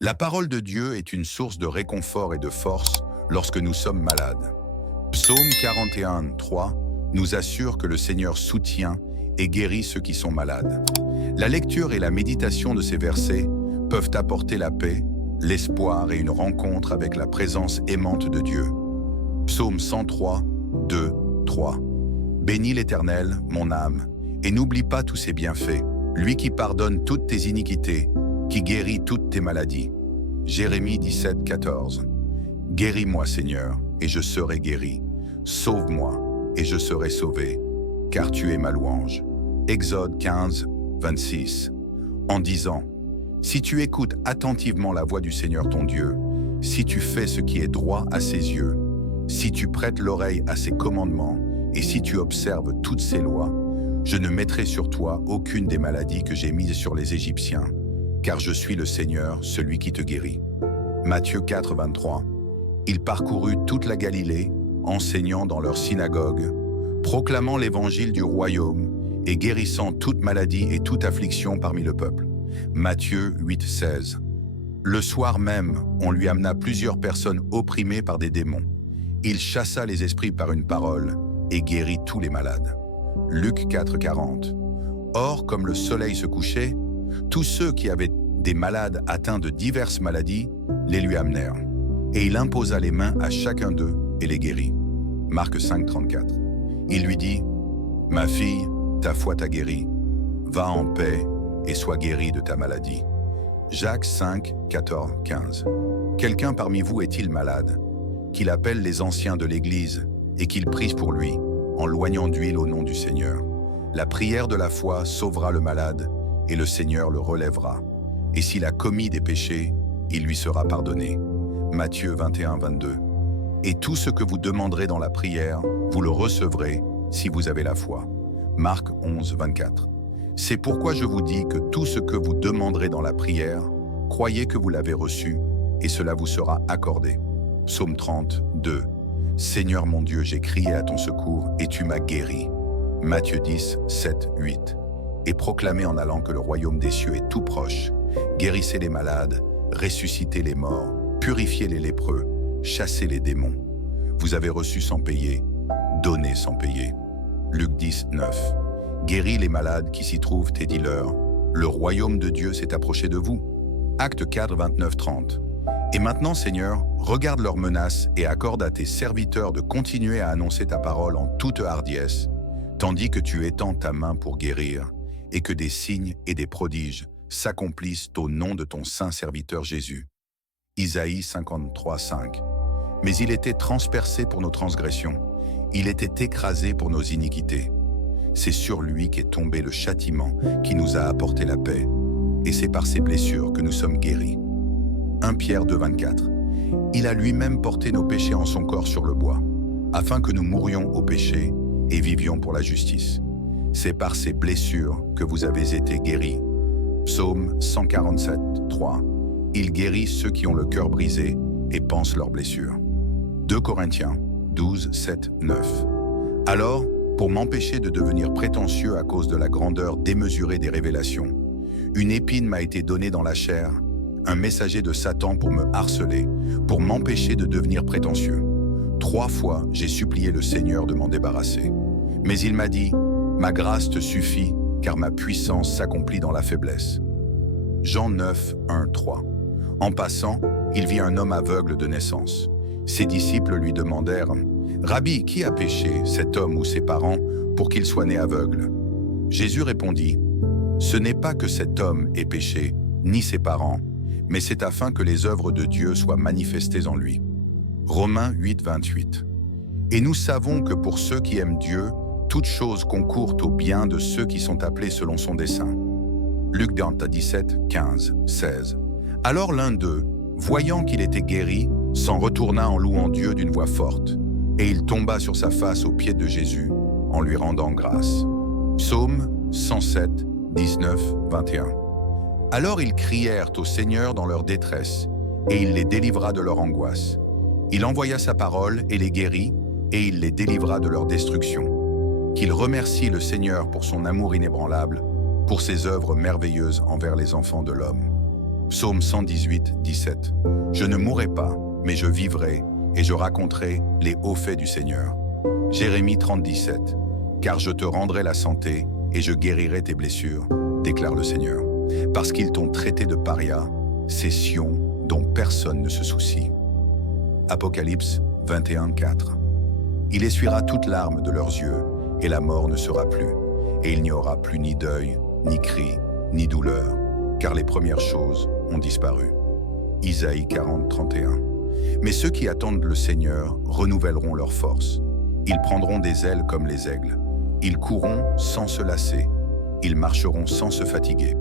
La parole de Dieu est une source de réconfort et de force lorsque nous sommes malades. Psaume 41, 3 nous assure que le Seigneur soutient et guérit ceux qui sont malades. La lecture et la méditation de ces versets peuvent apporter la paix, l'espoir et une rencontre avec la présence aimante de Dieu. Psaume 103, 2, 3. Bénis l'Éternel, mon âme, et n'oublie pas tous ses bienfaits, lui qui pardonne toutes tes iniquités, qui guérit toutes tes maladies. Jérémie 17, 14. Guéris-moi, Seigneur, et je serai guéri. Sauve-moi, et je serai sauvé, car tu es ma louange. Exode 15, 26. En disant, si tu écoutes attentivement la voix du Seigneur ton Dieu, si tu fais ce qui est droit à ses yeux, si tu prêtes l'oreille à ses commandements, et si tu observes toutes ses lois, je ne mettrai sur toi aucune des maladies que j'ai mises sur les Égyptiens, car je suis le Seigneur, celui qui te guérit. Matthieu 4, 23. Il parcourut toute la Galilée, enseignant dans leurs synagogues, proclamant l'évangile du royaume et guérissant toute maladie et toute affliction parmi le peuple. Matthieu 8, 16. Le soir même, on lui amena plusieurs personnes opprimées par des démons. Il chassa les esprits par une parole et guérit tous les malades. Luc 4, 40. Or, comme le soleil se couchait, tous ceux qui avaient des malades atteints de diverses maladies les lui amenèrent. Et il imposa les mains à chacun d'eux et les guérit. Marc 5, 34. Il lui dit, « Ma fille, ta foi t'a guérie. Va en paix et sois guérie de ta maladie. » Jacques 5, 14, 15. Quelqu'un parmi vous est-il malade? Qu'il appelle les anciens de l'Église et qu'il prie pour lui, en loignant d'huile au nom du Seigneur. La prière de la foi sauvera le malade et le Seigneur le relèvera. Et s'il a commis des péchés, il lui sera pardonné. Matthieu 21, 22. Et tout ce que vous demanderez dans la prière, vous le recevrez si vous avez la foi. Marc 11, 24. C'est pourquoi je vous dis que tout ce que vous demanderez dans la prière, croyez que vous l'avez reçu, et cela vous sera accordé. Psaume 30, 2. Seigneur mon Dieu, j'ai crié à ton secours, et tu m'as guéri. Matthieu 10, 7, 8. Et proclamez en allant que le royaume des cieux est tout proche. Guérissez les malades, ressuscitez les morts, purifiez les lépreux, chassez les démons. Vous avez reçu sans payer, donnez sans payer. Luc 10, 9. Guéris les malades qui s'y trouvent et dis-leur, le royaume de Dieu s'est approché de vous. Acte 4, 29, 30. Et maintenant, Seigneur, regarde leurs menaces et accorde à tes serviteurs de continuer à annoncer ta parole en toute hardiesse, tandis que tu étends ta main pour guérir, et que des signes et des prodiges s'accomplissent au nom de ton saint serviteur Jésus. Isaïe 53, 5. Mais il était transpercé pour nos transgressions, il était écrasé pour nos iniquités. C'est sur lui qu'est tombé le châtiment qui nous a apporté la paix, et c'est par ses blessures que nous sommes guéris. 1 Pierre 2, 24. Il a lui-même porté nos péchés en son corps sur le bois, afin que nous mourions au péché et vivions pour la justice. C'est par ses blessures que vous avez été guéris. Psaume 147, 3. Il guérit ceux qui ont le cœur brisé et pansent leurs blessures. 2 Corinthiens 12, 7, 9. Alors, pour m'empêcher de devenir prétentieux à cause de la grandeur démesurée des révélations, une épine m'a été donnée dans la chair, un messager de Satan pour me harceler, pour m'empêcher de devenir prétentieux. 3 fois, j'ai supplié le Seigneur de m'en débarrasser. Mais il m'a dit, « Ma grâce te suffit, car ma puissance s'accomplit dans la faiblesse. » Jean 9, 1, 3. En passant, il vit un homme aveugle de naissance. Ses disciples lui demandèrent, « Rabbi, qui a péché, cet homme ou ses parents, pour qu'il soit né aveugle ?» Jésus répondit, « Ce n'est pas que cet homme ait péché, ni ses parents, mais c'est afin que les œuvres de Dieu soient manifestées en lui. » Romains 8, 28. Et nous savons que pour ceux qui aiment Dieu, toutes choses concourent au bien de ceux qui sont appelés selon son dessein. Luc 17, 15, 16. Alors l'un d'eux, voyant qu'il était guéri, s'en retourna en louant Dieu d'une voix forte, et il tomba sur sa face aux pieds de Jésus, en lui rendant grâce. Psaume 107, 19, 21. Alors ils crièrent au Seigneur dans leur détresse, et il les délivra de leur angoisse. Il envoya sa parole et les guérit, et il les délivra de leur destruction. Qu'il remercie le Seigneur pour son amour inébranlable, pour ses œuvres merveilleuses envers les enfants de l'homme. Psaume 118, 17. Je ne mourrai pas, mais je vivrai, et je raconterai les hauts faits du Seigneur. Jérémie 30, 17. Car je te rendrai la santé, et je guérirai tes blessures, déclare le Seigneur. Parce qu'ils t'ont traité de paria, ces Sion dont personne ne se soucie. Apocalypse 21, 4. Il essuiera toute larme de leurs yeux, et la mort ne sera plus, et il n'y aura plus ni deuil, ni cri, ni douleur, car les premières choses ont disparu. Isaïe 40, 31. Mais ceux qui attendent le Seigneur renouvelleront leurs forces. Ils prendront des ailes comme les aigles. Ils courront sans se lasser. Ils marcheront sans se fatiguer.